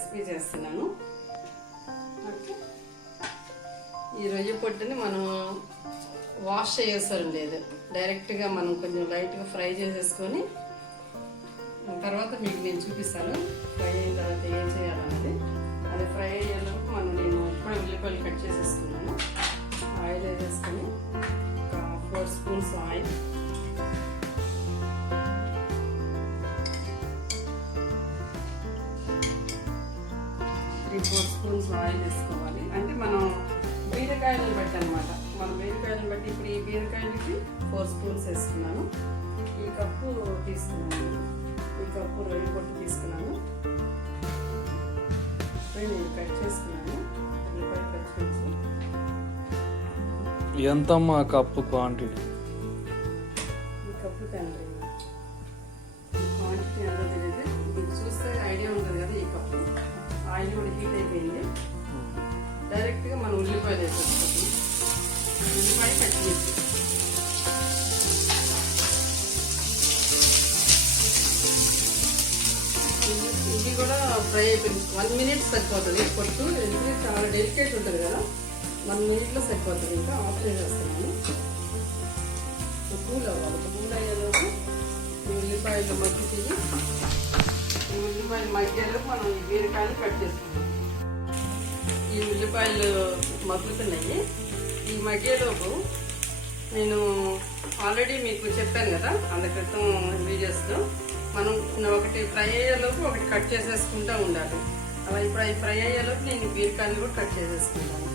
Recipe చేస్తున్నాను. ఈ రొయ్య పొట్టుని మనం వాష్ చేసేసరం లేదు. డైరెక్ట్గా మనం కొంచెం లైట్గా ఫ్రై చేసేసుకొని తర్వాత మీకు నేను చూపిస్తాను ఫ్రై అయిన తర్వాత ఏం చేయాలన్నది. అది ఫ్రై అయ్యేలోపు మనం నేను ఇప్పుడే ఉల్లిపాయలు కట్ చేసేసుకున్నాను. ఆయిల్ వేసేసుకొని ఒక four spoons oil. Spoons oil వేసుకోవాలి అంటే మనం బీరకాయలను బట్టి అనమాట మనం బీరకాయలను బట్టి ఇప్పుడు ఈ బీరకాయలకి ఫోర్ స్పూన్స్ వేసుకున్నాను. ఈ కప్పు తీసుకున్నాను. ఈ కప్పు రొయ్య పొట్టు తీసుకున్నాను. రొయ్య నేను కట్ చేసుకున్నాను. ఉల్లిపాయ పచ్చిమిర్చి ఎంతమ్మా కప్పు క్వాంటిటీ ఈ కప్పు తండ్రి క్వాంటిటీ ఎంతో ఫ్రై అయిపోయింది వన్ మినిట్ సరిపోతుంది పొట్టు ఎందుకంటే చాలా డెలికేట్ ఉంటుంది కదా. వన్ మినిట్లో సరిపోతుంది. ఇంకా ఆఫ్ చేసేస్తున్నాను. కూల్ అవ్వాలి. కూల్ అయ్యేలోపు ఈ ఉల్లిపాయలు మగ్గుతాయి ఈ ఉల్లిపాయలు మగ్గేలోపు మనం బీరకాయలు కట్ చేసుకున్నాం ఈ ఉల్లిపాయలు మగ్గుతున్నాయి. ఈ మగ్గేలోపు నేను ఆల్రెడీ మీకు చెప్పాను కదా అంత క్రితం వీడియోస్లో. మనం ఒకటి ఫ్రై అయ్యేలోపు ఒకటి కట్ చేసేసుకుంటూ ఉండాలి. అలా ఇప్పుడు అవి ఫ్రై అయ్యేలోపు నేను బీరకాయలు కూడా కట్ చేసేసుకుంటాను.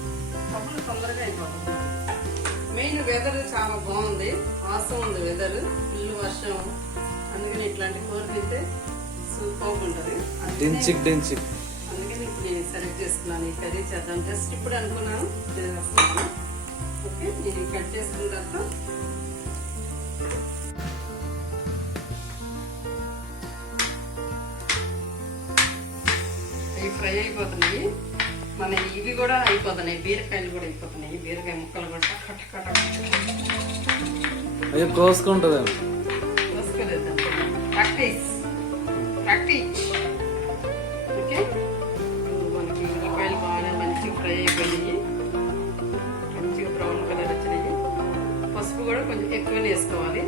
అప్పుడు తొందరగా అయిపోతుంది. మెయిన్ వెదర్ చాలా బాగుంది. ఆసం ఉంది వెదర్ ఫుల్ వర్షం. అందుకని ఇట్లాంటి కూర తింటే సూపర్ ఉంటుంది. అందుకని ఇప్పుడు నేను సెలెక్ట్ చేసుకున్నాను. ఈ కర్రీ చేద్దాం. జస్ట్ ఇప్పుడు అనుకున్నాను. ఓకే నేను కట్ చేసుకున్న తర్వాత ఫ్రై అయిపోతున్నాయి. మన ఇవి కూడా అయిపోతున్నాయి. బీరకాయలు కూడా అయిపోతున్నాయి. బీరకాయ ముక్కలు కూడా కట్ట కట్ట అయ్యో కోసుకుంటుందేమో కోసుకోలేదు ప్రాక్టీస్. ప్రాక్టీస్. ఓకే? మనకి ఉల్లిపాయలు బాగా మంచిగా ఫ్రై అయిపోయినాయి. మంచిగా బ్రౌన్ కలర్ వచ్చినాయి. పసుపు కూడా కొంచెం ఎక్కువనే వేసుకోవాలి.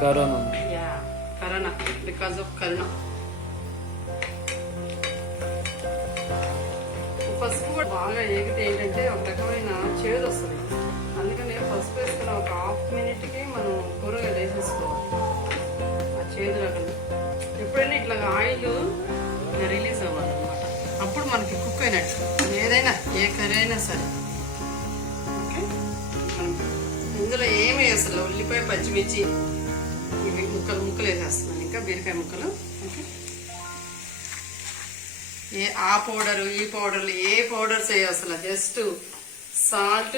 Corona. Yeah corona. Because of corona. బాగా ఏగితే ఏంటంటే ఒక రకమైన చేదు వస్తుంది. అందుకని పసుపు వేసుకున్న ఒక హాఫ్ మినిట్కి మనం కూరగాయలు వేసేసుకోవాలి. ఆ చేదు రకంగా ఎప్పుడైనా ఇట్లా ఆయిల్ రిలీజ్ అవ్వాలన్నమాట. అప్పుడు మనకి కుక్ అయినట్టు. ఏదైనా ఏ కర్రీ అయినా సరే. ఓకే? ఇందులో ఏమి అసలు ఉల్లిపాయ పచ్చిమిర్చి ఇవి ముక్కలు ముక్కలు వేసేస్తున్నాను ఇంకా బీరకాయ ముక్కలు. ఓకే? ఏ ఆ పౌడరు ఈ పౌడర్లు ఏ పౌడర్స్ అసలు? జస్ట్ సాల్ట్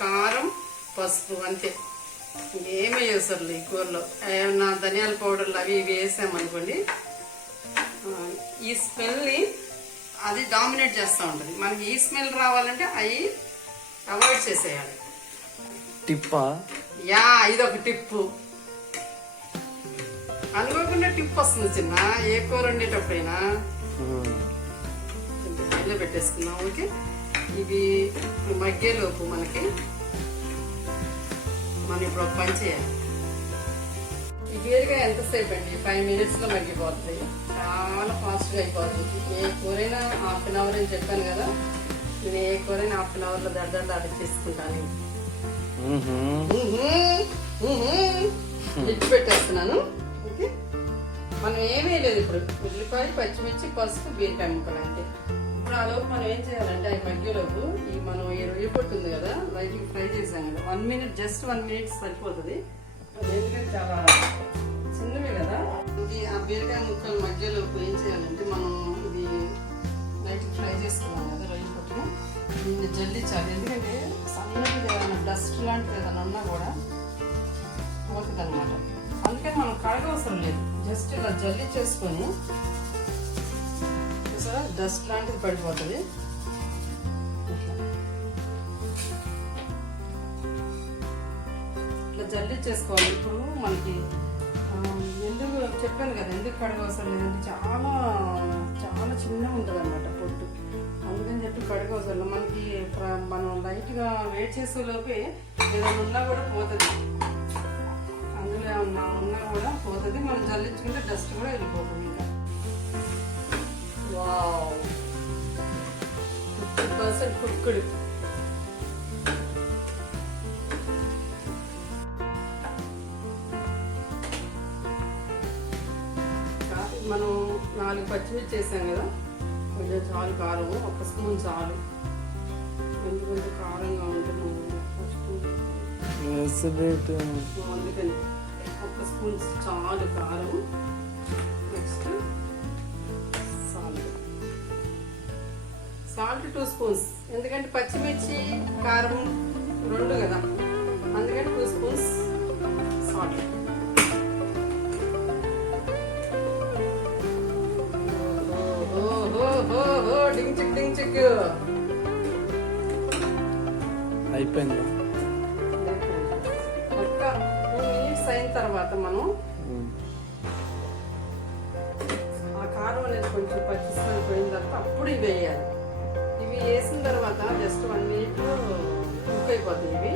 కారం పసుపు అంతే. ఇంకేమీ అసలు ఈ కూరలో. ఏమన్నా ధనియాల పౌడర్లు అవి ఇవి వేసామనుకోండి ఈ స్మెల్ని అది డామినేట్ చేస్తూ ఉంటుంది. మనకి ఈ స్మెల్ రావాలంటే అవి అవాయిడ్ చేసేయాలి. టిప్పా? యా ఇది ఒక టిప్పు. అనుకోకుండా టిప్ వస్తుంది చిన్న ఏ కూర వండేటప్పుడైనా. కొంచెం ఆయిల్లో పెట్టేసుకుందాం ఓకే ఇవి మగ్గేలోపు మనకి మనం ఇప్పుడు ఒక పని చేయాలి. ఈ బీరగా ఎంతసేపు అండి? ఫైవ్ మినిట్స్లో మగ్గిపోతుంది చాలా ఫాస్ట్గా అయిపోతుంది ఏ కూరైనా హాఫ్ అన్ అవర్ అని చెప్పాను కదా నేను ఏ కూరైనా హాఫ్ అన్ అవర్లో దడ దడ చేసుకుంటాను లిడ్ పెట్టేస్తున్నాను. ఓకే? మనం ఏమీ లేదు ఇప్పుడు. ఉల్లిపాయ పచ్చిమిర్చి పసుపు బీరకాయ ముక్కలు అంతే. ఇప్పుడు ఆ లోపు మనం ఏం చేయాలంటే ఆ మగ్గిలోపు ఈ మనం ఈ రొయ్య పొట్టు ఉంది కదా లైట్ ఫ్రై చేసాం కదా one minute just one minute సరిపోతుంది. ఎందుకంటే చాలా చిన్నవి కదా. ఇది ఆ బీరకాయ ముక్కల మధ్యలోపు ఏం చేయాలంటే మనం ఇది లైట్ ఫ్రై చేసుకున్నాం కదా రొయ్య పొట్టుని దీన్ని జల్లించాలి. ఎందుకంటే సన్నటి ఏదైనా డస్ట్ లాంటిది ఏదైనా ఉన్నా కూడా పోతుంది అనమాట అందుకని మనం కడగవసరం లేదు. జస్ట్ ఇలా జల్లి చేసుకొని చూసారా డస్ట్ లాంటిది పడిపోతుంది. ఇట్లా. జల్లి చేసుకోవాలి. ఇప్పుడు మనకి ఎందుకు చెప్పాను కదా ఎందుకు కడగవసరం లేదంటే చాలా చాలా చిన్నగా ఉంటుంది అనమాట పొట్టు. అందుకని చెప్పి కడగవసరం మనకి మనం లైట్గా వెయిట్ చేసే లోపే ఏదైనా ఉన్నా కూడా పోతుంది. అందులో ఏమన్నా ఉన్నా కూడా పోతుంది. మనం జల్లించుకుంటే డస్ట్ కూడా వెళ్ళిపోతుంది. పర్సెంట్ కుక్కుడు. మనం నాలుగు పచ్చిమిర్చి చేసాం కదా కొంచెం చాలు కారం ఒక స్పూన్ చాలు. ఎందుకు కొంచెం కారంగా ఉంటుంది అందుకని ఒక స్పూన్ చాలు కారం సాల్ట్ టూ స్పూన్స్. ఎందుకంటే పచ్చిమిర్చి కారం రెండు కదా. అందుకని టూ స్పూన్స్ సాల్ట్. డింగ్ చిక్ డింగ్ చిక్. అయిపోయిందా? ఒక టూ మినిట్స్ అయిన తర్వాత మనం. ఆ కారం అనేది కొంచెం పచ్చిస్తాను పోయిన తర్వాత అప్పుడు ఇవి వేయాలి. వేసిన తర్వాత జస్ట్ వన్ మినిట్ కుక్ అయిపోతాయి ఇవి.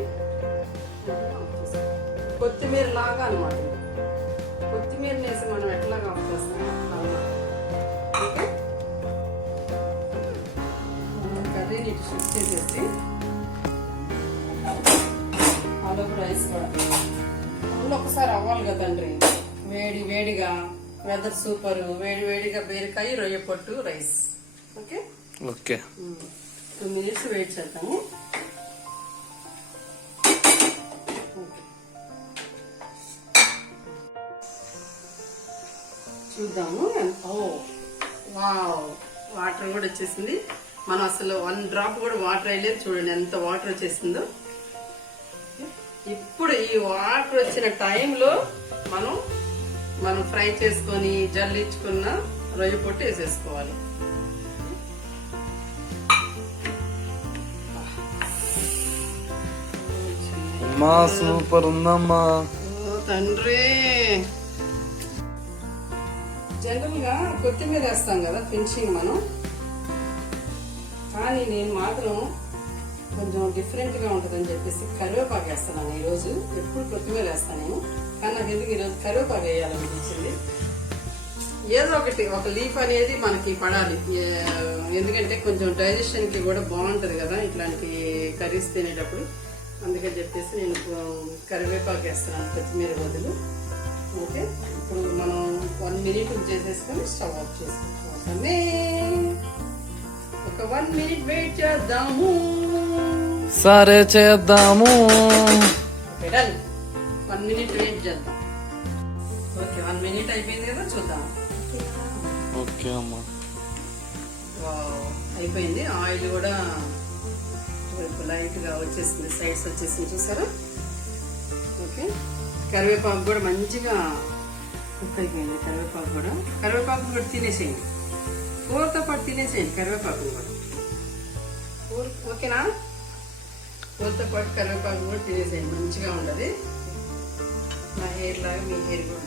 కొత్తిమీర లాగా అనమాట కొత్తిమీర వేసి మనం ఎట్లాగా ఆఫ్ చేస్తాం ఓకే? కర్రీని ఇటు షిఫ్ట్ చేసేసి ఆలోపు రైస్ కూడా అందులో ఒకసారి అవ్వాలి కదండ్రి వేడి వేడిగా వెదర్ సూపర్ వేడి వేడిగా బీరకాయ రొయ్య పొట్టు rice. Okay? Okay. Two minutes wait చేద్దాము. చూద్దాము ఓ వావ్. వాటర్ కూడా వచ్చేసింది. మనం అసలు వన్ డ్రాప్ కూడా వాటర్ వేయలేదు. చూడండి ఎంత వాటర్ వచ్చేసిందో. ఇప్పుడు ఈ వాటర్ వచ్చిన టైంలో మనం మనం ఫ్రై చేసుకొని జల్లించుకున్న రొయ్య పొట్టు వేసేసుకోవాలి. అమ్మా సూపర్ ఉందమ్మా. తండ్రి. జనరల్గా కొత్తిమీర వేస్తాం కదా ఫినిషింగ్ మనం. కానీ నేను మాత్రం కొంచెం డిఫరెంట్గా ఉంటుందని చెప్పేసి కరివేపాకు వేస్తున్నాను ఈరోజు. ఎప్పుడు కొత్తిమీర వేస్తాను కానీ నాకు ఎందుకు ఈరోజు కరివేపాకు వేయాలనిపించింది? ఏదో ఒకటి ఒక లీఫ్ అనేది మనకి పడాలి. ఎందుకంటే కొంచెం డైజెషన్కి కూడా బాగుంటది కదా ఇట్లాంటి కర్రీస్ తినేటప్పుడు. అందుకని చెప్పేసి నేను కరివేపాకు వేస్తున్నాను కొత్తిమీర బదులు. ఓకే? ఇప్పుడు మనం వన్ మినిట్ చేసేసుకొని స్టవ్ ఆఫ్ చేసుకోవటమే ఒక వన్ మినిట్ వెయిట్ చేద్దాము. సరే చేద్దాము. Okay done one minute wait చేద్దాం. ఓకే వన్ మినిట్ అయిపోయింది కదా చూద్దాం. ఓకే అమ్మా. అయిపోయింది. ఆయిల్ కూడా లైట్ లైట్గా వచ్చేసింది సైడ్స్ వచ్చేసింది చూసారా? ఓకే. కరివేపాకు కూడా మంచిగా కుక్ అయిపోయింది కరివేపాకు కూడా. కరివేపాకు కూడా తినేసేయండి. కూరతో పాటు తినేసేయండి కరివేపాకు కూడా. కూర ఓకేనా? కూరతో పాటు కరివేపాకు కూడా తినేసేయండి మంచిగా ఉండదు నా హెయిర్ లాగా మీ హెయిర్ కూడా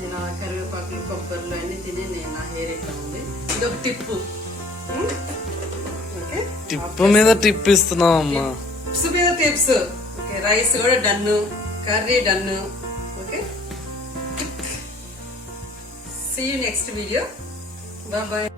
నేను ఆ కరివేపాకులు కొబ్బరిలో అన్నీ తిని నేను నా హెయిర్ ఎట్లా ఉంది? ఇదొక టిప్పు. టిప్ మీద టిప్ ఇస్తున్నాం అమ్మా. టిప్స్ మీద టిప్స్. ఓకే రైస్ కూడా done curry done. Okay. See you next video bye